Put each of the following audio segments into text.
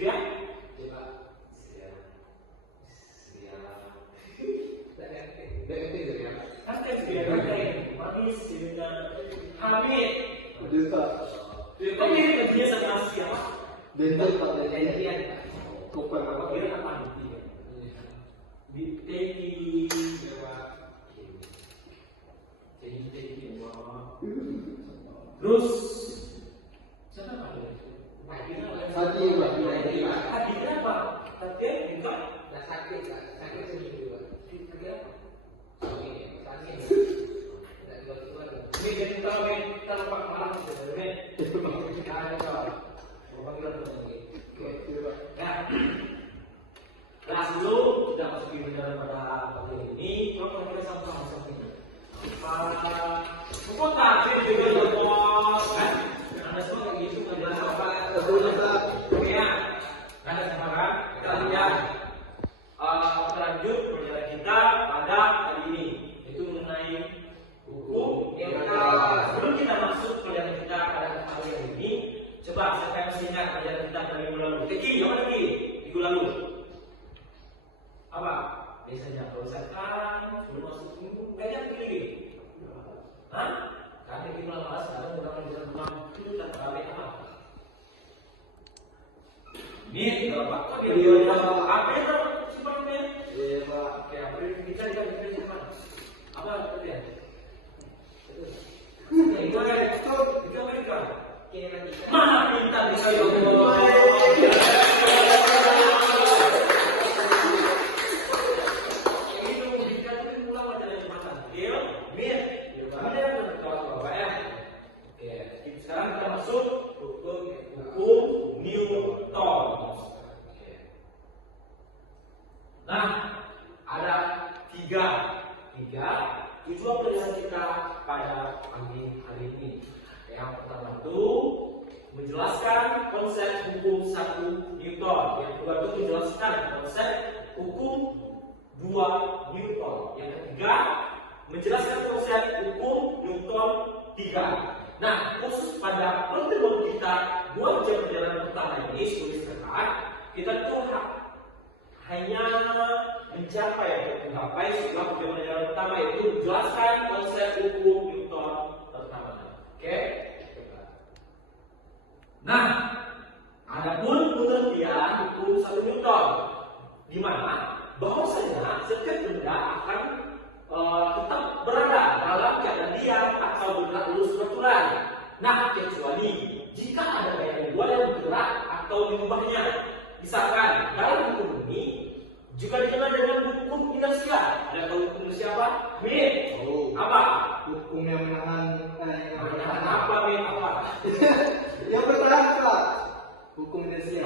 Surya? Coba. Santai Surya, santai. Manis, Surya. Hamid. Desa. Kok mirip ke dia sama siapa? Desa Pak Desa. Koper apa? Kira apa nanti? Di Tegi. Terus siapa Pak? Hati Pak. Hadi apa? Tadi bukan? Sakit seminggu. Sakit apa? Sakit. Ini jadi kalau Pak malam sebenarnya. Kelas dulu sudah masuk di pada materi ini. Kalau kita sama-sama seperti ini. Kok takdir juga ya bos kan? Anda semua kayak gitu kan jelas apa? Ya, Anda sama kan? Kita lihat lanjut pelajaran kita pada hari ini itu mengenai hukum yang sebelum kita masuk pelajaran kita pada hari ini, coba siapa yang masih ingat pelajaran kita pada minggu lalu? Teki, apa lagi? Minggu lalu apa? Biasanya kalau sekarang sebelum masuk minggu banyak begini. Hah? Karena kita malas sekarang udah bisa mampu dan kami apa? Ini berapa? Kok dia apa itu sifatnya? Iya Pak. Oke, apa kita apa? Apa dia? Itu ada itu Amerika. Mana pintar bisa sekarang kita masuk hukum Newton. Nah, ada tiga tujuan pelajaran kita pada hari ini. Yang pertama itu menjelaskan konsep hukum 1 Newton. Yang kedua itu menjelaskan konsep hukum 2 Newton. Yang ketiga menjelaskan konsep hukum Newton 3. Nah, khusus pada pertemuan kita buat jam perjalanan pertama ini sebagai sekat, kita tuh hanya mencapai setelah perjalanan pertama itu menjelaskan konsep hukum Newton pertama. Oke? Nah, adapun pengertian hukum 1 Newton, di mana bahwasanya setiap benda akan tetap berada dalam keadaan diam atau bergerak lurus beraturan. Nah, kecuali jika ada bayangan dua yang bergerak atau mengubahnya. Misalkan dalam hukum ini juga dikenal dengan hukum inersia. Ada tahu hukum inersia apa? Apa? Hukum yang menahan apa? Apa? Yang bertahan Pak. Hukum inersia.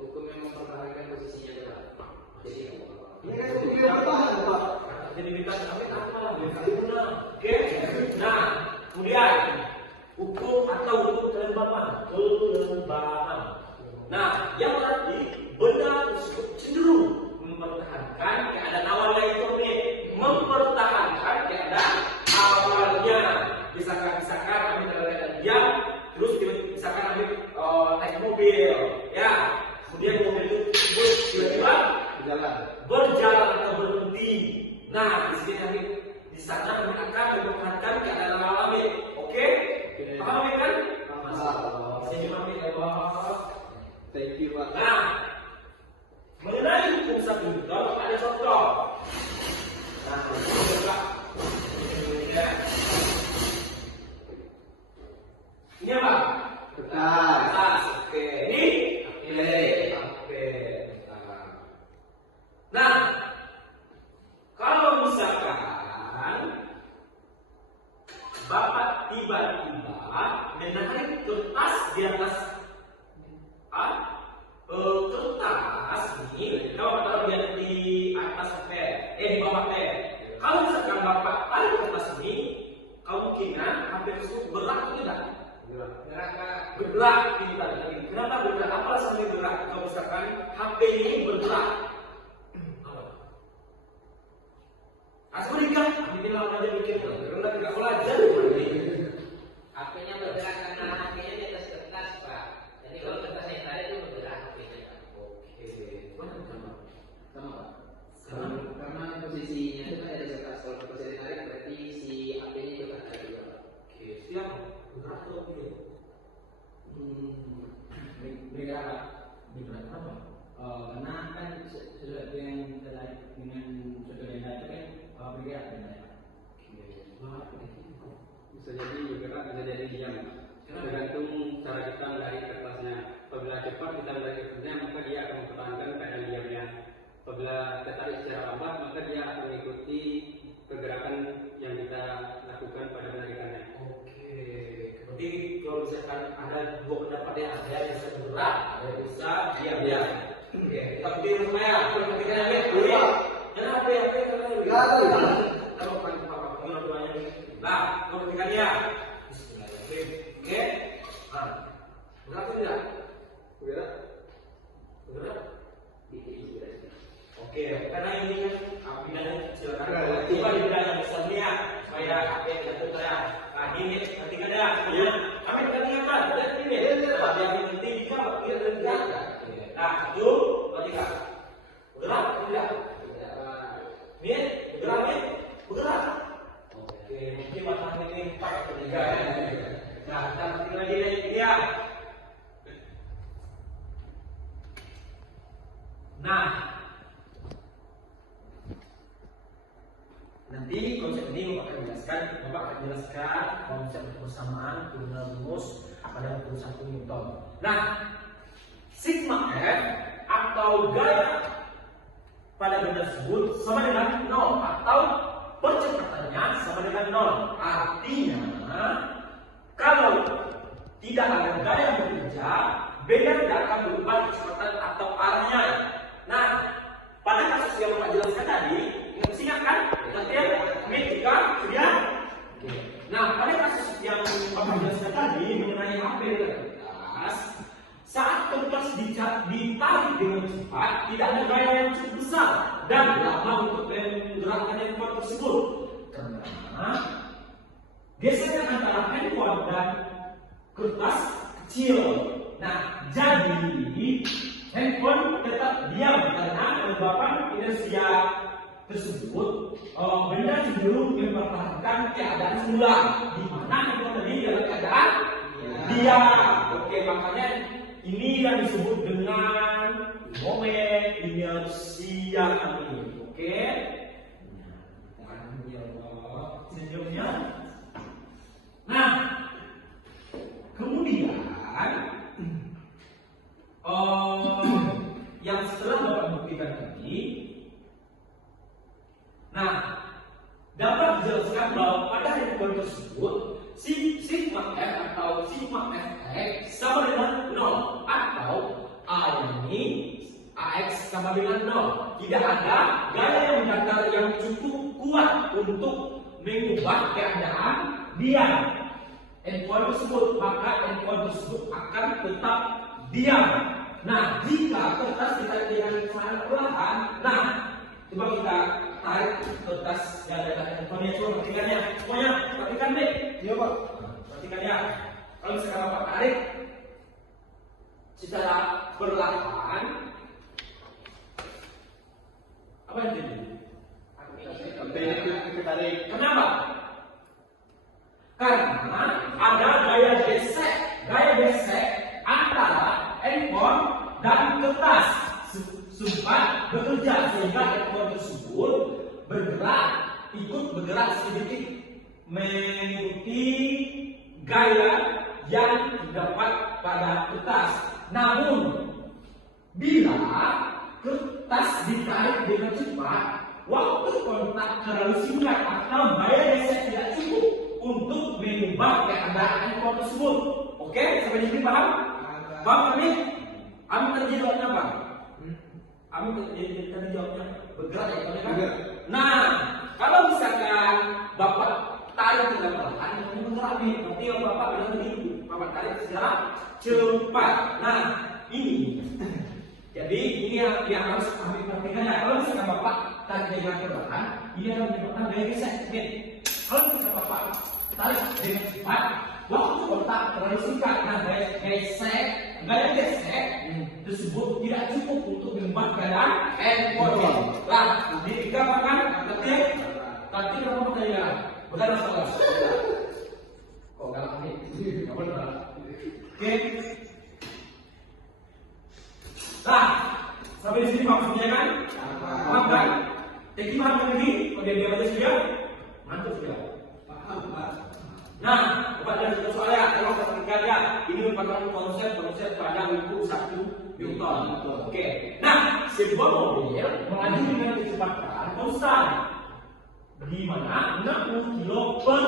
Hukum yang mempertahankan posisinya tetap. Jadi Ini kan hukum yang bertahan Pak. Jadi kita apa? Oke. Nah, kemudian hukum atau hukum kelembapan. Nah, yang berarti benda tersebut cenderung mempertahankan keadaan awalnya itu mempertahankan keadaan awalnya. Misalkan kami keadaan diam, terus misalkan kami naik mobil, ya, kemudian mobil itu tiba-tiba berjalan atau berhenti. Nah, di sini kami di sana kami akan mempertahankan keadaan alami. Oke? Paham kan? Senyum kami Thank you Pak. Nah, mengenai hukum 1 Newton ada contoh. Nah, coba. Ini apa? Kertas. Oke. Ini? Oke. Nah, kalau misalkan Bapak tiba-tiba menarik kertas di atas kertas ini, kalau taruh dia di atas di bawah pet. Kalau misalkan Bapak tarik kertas ini, kemungkinan HP tersebut bergerak tidak? Bergerak tidak. Kenapa bergerak? Apa alasannya bergerak? Kalau misalkan HP ini bergerak, asal nikah, bikin lawan aja bikin, karena tidak belajar. HP-nya bergerak karena HP-nya di atas kertas Pak. Jadi kalau kertasnya Bergerak kenapa? Karena kan sesuatu yang terkait dengan suatu benda itu kan bergerak benda. Bisa jadi bergerak, bisa jadi diam. Tergantung cara kita menarik kertasnya. Apabila cepat kita menarik kertasnya, maka dia akan mempertahankan keadaan diamnya. Apabila tertarik secara lambat, maka dia akan mengikuti pergerakan yang kita lakukan pada penarikannya. Oke, berarti kalau misalkan ada dua pendapat yang ada yang bisa bergerak, ada yang bisa diam. Oke, kita pilih semua ya. Kalau ketiga yang boleh. Kenapa ya? Gak ada. Kalau gimana doanya? Nah, kalau ketiganya. Bismillahirrahmanirrahim. Oke. Nah, bergerak atau tidak? Bergerak. Bergerak. Oke, karena ini kan bidangnya silakan. Bergerak. Coba di bidang yang besarnya supaya apa yang jatuh saya. Nah, ini ketiganya. Ya. Kami ketiganya apa? Lihat ini. Nah, yang penting dijawab. Tidak terjadi. Nah, itu ketika bergerak atau tidak? Nih, bergerak nih, bergerak. Oke, mungkin matang ini empat atau tiga. Nah, kita tinggal lagi dia. Nah, nanti konsep ini Bapak akan jelaskan konsep bersamaan turunan rumus pada buku 1 Newton. Nah, sigma F atau gaya pada benda tersebut sama dengan 0 atau percepatannya sama dengan 0. Artinya kalau tidak ada gaya yang bekerja, benda tidak akan berubah kecepatan atau arahnya. Nah, pada kasus yang Pak jelaskan tadi, masih ingat kan? Nanti metrika sudah. Nah, pada kasus yang Bapak jelaskan tadi mengenai HP kertas, saat kertas ditarik dengan cepat, tidak ada gaya yang cukup besar dan lama untuk menggerakkan handphone tersebut. Karena gesekan antara handphone dan kertas kecil. Nah, jadi handphone tetap diam karena menyebabkan inersia tersebut. Benda cenderung mempertahankan keadaan semula, di mana handphone tadi dalam keadaan diam. Oke, makanya ini yang disebut dengan momen inersia ini. Oke. Senyumnya. Nah, kemudian yang setelah Bapak buktikan tadi, nah, dapat dijelaskan bahwa pada handphone tersebut sigma F atau sigma Fx sama dengan 0 atau A ini AX sama dengan 0. Tidak ada gaya yang datar yang cukup kuat untuk mengubah keadaan diam handphone tersebut, maka handphone tersebut akan tetap diam. Nah, jika kertas ditarik dengan sangat perlahan, nah, coba kita tarik kertas yang ada pada handphone-nya, coba perhatikannya, semuanya perhatikan deh. Iya Pak. Perhatikan ya. Kalau misalkan Bapak tarik secara perlahan, apa yang terjadi? Sampai itu tarik. Kenapa? Karena ada gaya gesek antara handphone dan kertas sempat bekerja sehingga handphone tersebut ikut bergerak sedikit mengikuti gaya yang terdapat pada kertas. Namun bila kertas ditarik dengan cepat, waktu kontak terlalu singkat atau gaya gesek tidak cukup untuk mengubah keadaan handphone tersebut. Oke, sampai di sini paham? Paham kami? Kami tadi jawabnya apa? Kami tadi jawabnya bergerak ya kan? Nah, kalau misalkan Bapak tarik dengan perlahan, kamu bergerak nih. Nanti yang Bapak bilang begitu, Bapak tarik secara cepat. Nah, ini. Jadi ini yang harus kami perhatikan ya. Kalau misalkan Bapak tarik dengan perlahan, ini akan menyebabkan gaya gesek. Kalau misalkan Bapak tarik dengan cepat, waktu kontak terlalu singkat. Nah, gaya gesek tersebut tidak cukup untuk mengubah keadaan handphone. Nah, digambarkan nanti kamu bertanya, bukan masalah. Kok galak nih? Oke. Sampai di sini maksudnya kan? Paham kan? Teki paham kan ini? Kalau dia baca sudah? Mantap sudah. Paham, Pak. Nah, kepada satu soalnya, kalau ketikanya ini merupakan konsep pada buku 1 Newton. Oke. Nah, sebuah mobil melaju dengan kecepatan konstan di mana 60 km per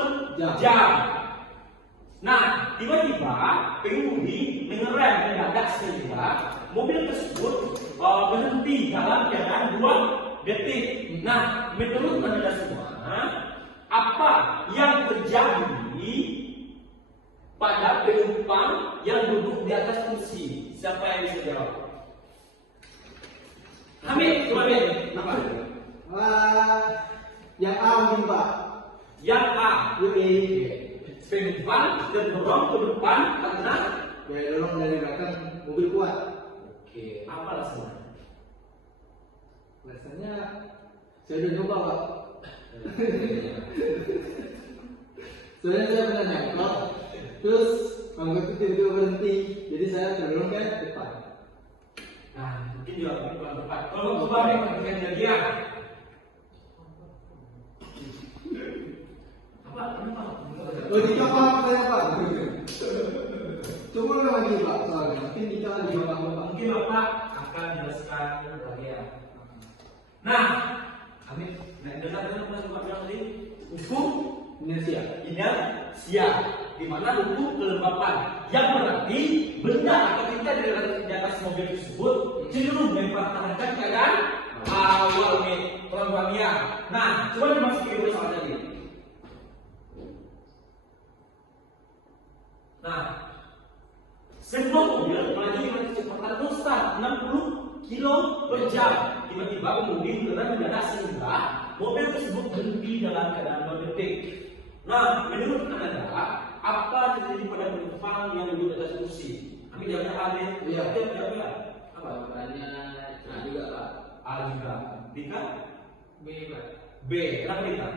jam. Nah, tiba-tiba pengemudi mengerem mendadak sehingga mobil tersebut berhenti dalam keadaan 2 detik. Nah, menurut Anda semua, apa yang terjadi pada penumpang yang duduk di atas kursi? Siapa yang bisa jawab? Hamid, coba Hamid. Apa? Yang A mungkin, Pak. Yang A. Oke. Penumpang terdorong ke depan karena Gaya dorong dari belakang mobil kuat. oke, apa alasannya? Rasanya saya udah coba, Pak. Soalnya saya pernah nyangkut, terus angkot itu tiba-tiba berhenti, jadi saya terdorong ke depan. Nah, mungkin juga kurang tepat. Kalau coba deh dengan dia. Apa? Kenapa? Oh, Dika paham saya, Pak. Coba ulang lagi, Pak, soalnya mungkin Dika lebih paham, Pak. Mungkin Bapak akan jelaskan lagi ya. Nah, kami dengar apa yang Bapak bilang tadi? Hukum inersia, di mana hukum kelembapan yang berarti benda atau kita di atas mobil tersebut cenderung mempertahankan keadaan awalnya pelanggungnya. Nah, coba dimasuki dulu soal tadi. Nah, sebuah mobil melaju dengan kecepatan konstan 60 km per jam. Tiba-tiba pengemudi mengerem mendadak sehingga mobil tersebut berhenti dalam keadaan 2 detik. Nah, menurut Anda, apa yang terjadi pada penumpang yang duduk di atas kursi? Kami jawabnya A, B. Iya. Jawabnya apa? Jawabannya A juga, Pak. A juga. Dika? B, Pak. B. Kenapa Dika?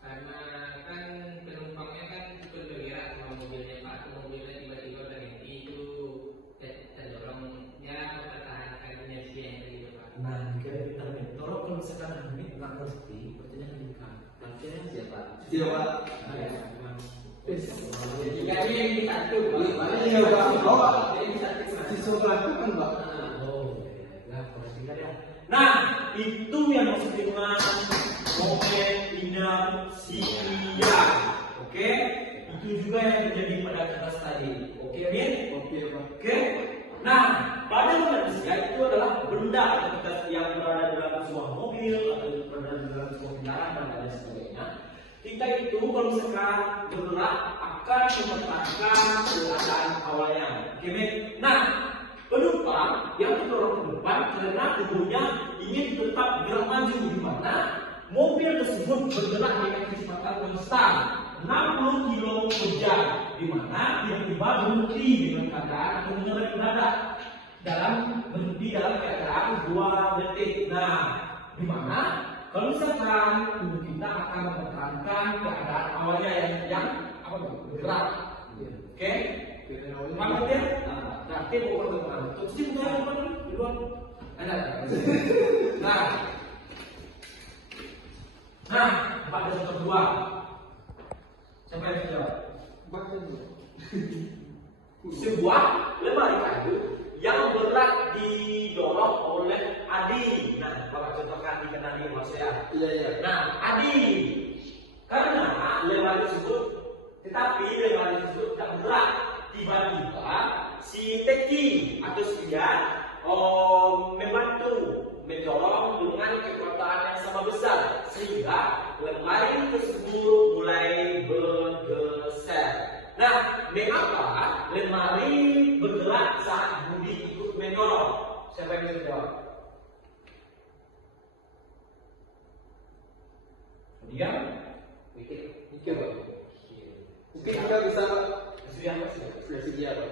Karena kan penumpangnya kan ikut bergerak sama mobilnya, Pak. Mobilnya tiba-tiba berhenti itu terdorong ya mempertahankan inersia yang tadi itu, Pak. Nah, jika kita tolong kalau misalkan Hamid nggak ngerti, pertanyaan Dika. Maksudnya siapa? Siapa? Jika ini yang disatu, Pak. Iya, Pak. Oh, Jadi disatu, Pak. siswa belakang kan, Pak. Oh, ya, perhatikan ya. Nah, itu yang maksud dengan momen inersia. Oke? Itu juga yang terjadi pada kelas tadi. Oke, Amin? Oke, Pak. Oke? Nah, pada manusia itu adalah benda yang berada dalam sebuah mobil atau berada dalam sebuah kendaraan dan lain sebagainya. Kita itu kalau misalkan bergerak akan mempertahankan keadaan awalnya. Oke, Amin? Nah, penumpang yang terdorong ke depan karena tubuhnya ingin tetap bergerak maju, di mana mobil tersebut bergerak dengan kecepatan konstan 60 km per jam, di mana tiba-tiba berhenti dengan keadaan atau mengerem mendadak berhenti dalam keadaan 2 detik. Nah, di mana kalau misalkan tubuh kita akan mempertahankan keadaan awalnya yang apa bergerak. Oke? Paham ya? Nanti mau bergerak. Terus kita apa di luar? Ada. Nah, pada contoh kedua. Siapa yang bisa jawab? Sebuah lemari kayu yang berat didorong oleh Adi. Nah, Bapak contohkan di kanan Mas ya. Iya, iya. Nah, Adi, karena lemari tersebut tidak berat, tiba-tiba si Teki atau Sian membantu mendorong dengan kekuatan yang sama besar sehingga lemari tersebut mulai bergeser. Nah, mengapa lemari bergerak saat Budi ikut mendorong? Siapa yang bisa jawab? Dia? Mikir, Pak. Mungkin kita bisa, Pak. Sudah apa sih? Bersedia, Pak.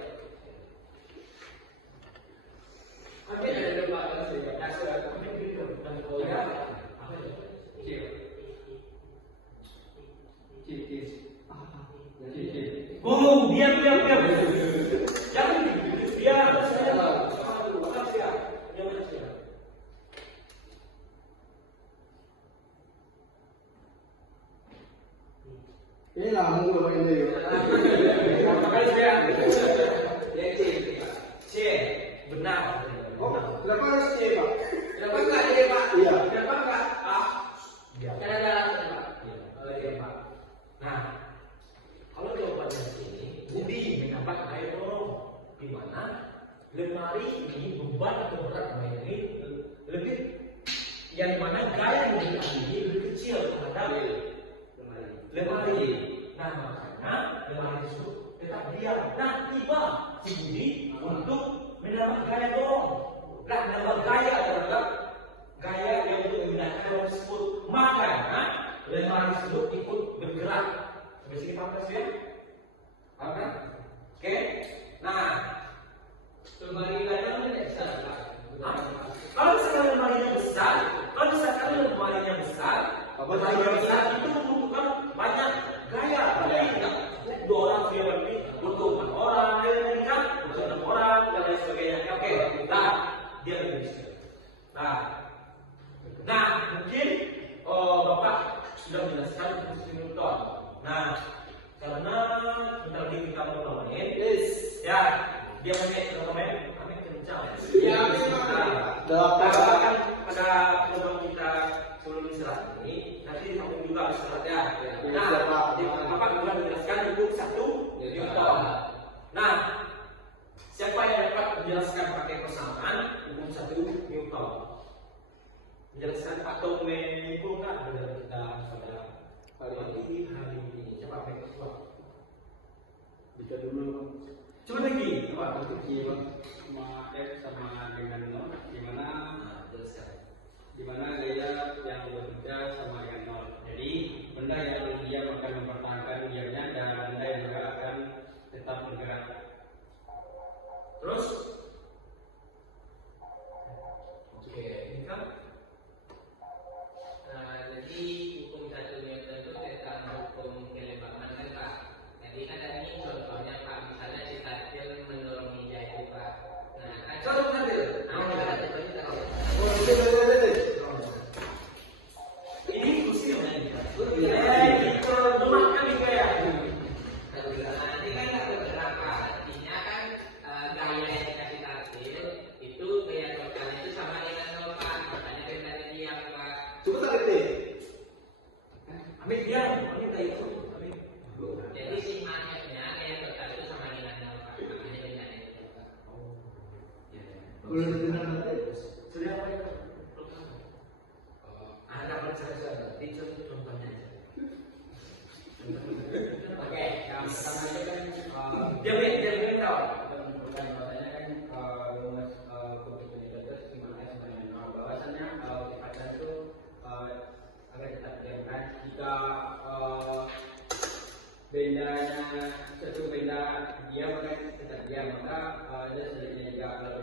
Ada yang ada Pak, Oh, biar. Jangan biar saya. lemari ini beban atau berat lemari ini lebih yang mana gaya mobil ini lebih kecil terhadap lemari. Nah makanya lemari tersebut tetap diam. Nah tiba si Budi untuk menambah gaya dorong. Nah menambah gaya terhadap gaya yang untuk memindahkan lemari tersebut. Makanya lemari tersebut ikut bergerak. Sampai sini paham ya? Paham kan? Oke. Nah Lemari kadang tidak bisa. kalau misalkan lemarinya besar, lemarinya besar itu membutuhkan banyak gaya. Tapi tidak dua orang dia berarti butuh 4 orang, dia kan butuh 6 orang dan lain sebagainya. Oke, nah dia lebih bisa. Nah mungkin Bapak sudah menjelaskan fungsi Newton. Nah karena bentar lagi kita mau main, ya dia main kencang. Ya, Kan pada program kita sebelum istirahat ini, nanti kamu juga istirahat ya. Nah, Bapak juga menjelaskan hukum 1 Newton. Nah, siapa yang dapat menjelaskan pakai persamaan hukum 1 Newton? Menjelaskan atau menyimpulkan dari kita pada hari ini. Siapa yang ketua? Bisa dulu. Coba lagi, apa? Sama F sama dengan nol, dimana Jelaskan. dimana gaya yang berbeda sama yang nol. Jadi benda yang berdiam akan mempertahankan diamnya dan benda yang bergerak akan tetap bergerak. Terus, oke, ini kan Jadi hukum 1 Newton itu tentang hukum kelembapan kan Pak. Jadi kan ini contohnya Pak, misalnya si katil mendorong meja itu Pak. Nah kan contoh tadi. Ini kursi yang mana? Itu rumah kami kayak. nanti kan nggak bergerak Pak. Artinya kan gaya yang dikasih katil itu gaya totalnya itu sama dengan nol Pak. Makanya bendanya diam Pak. Coba tarik deh. Ambil dia, ambil kayak itu. Ambil. Jadi si magnetnya gaya total itu sama dengan nol Pak. Makanya bendanya diam Pak. Belum didengar nanti. Sudah apa ya? Ada percaya nanti contohnya. Oke, yang pertama itu kan Dia tahu. bukan bahwasanya kan rumus hukum Newton itu gimana sebenarnya nol. Bahwasanya kecepatan itu akan tetap diamkan jika bendanya satu benda diam akan tetap diam, maka ada sebaliknya juga kalau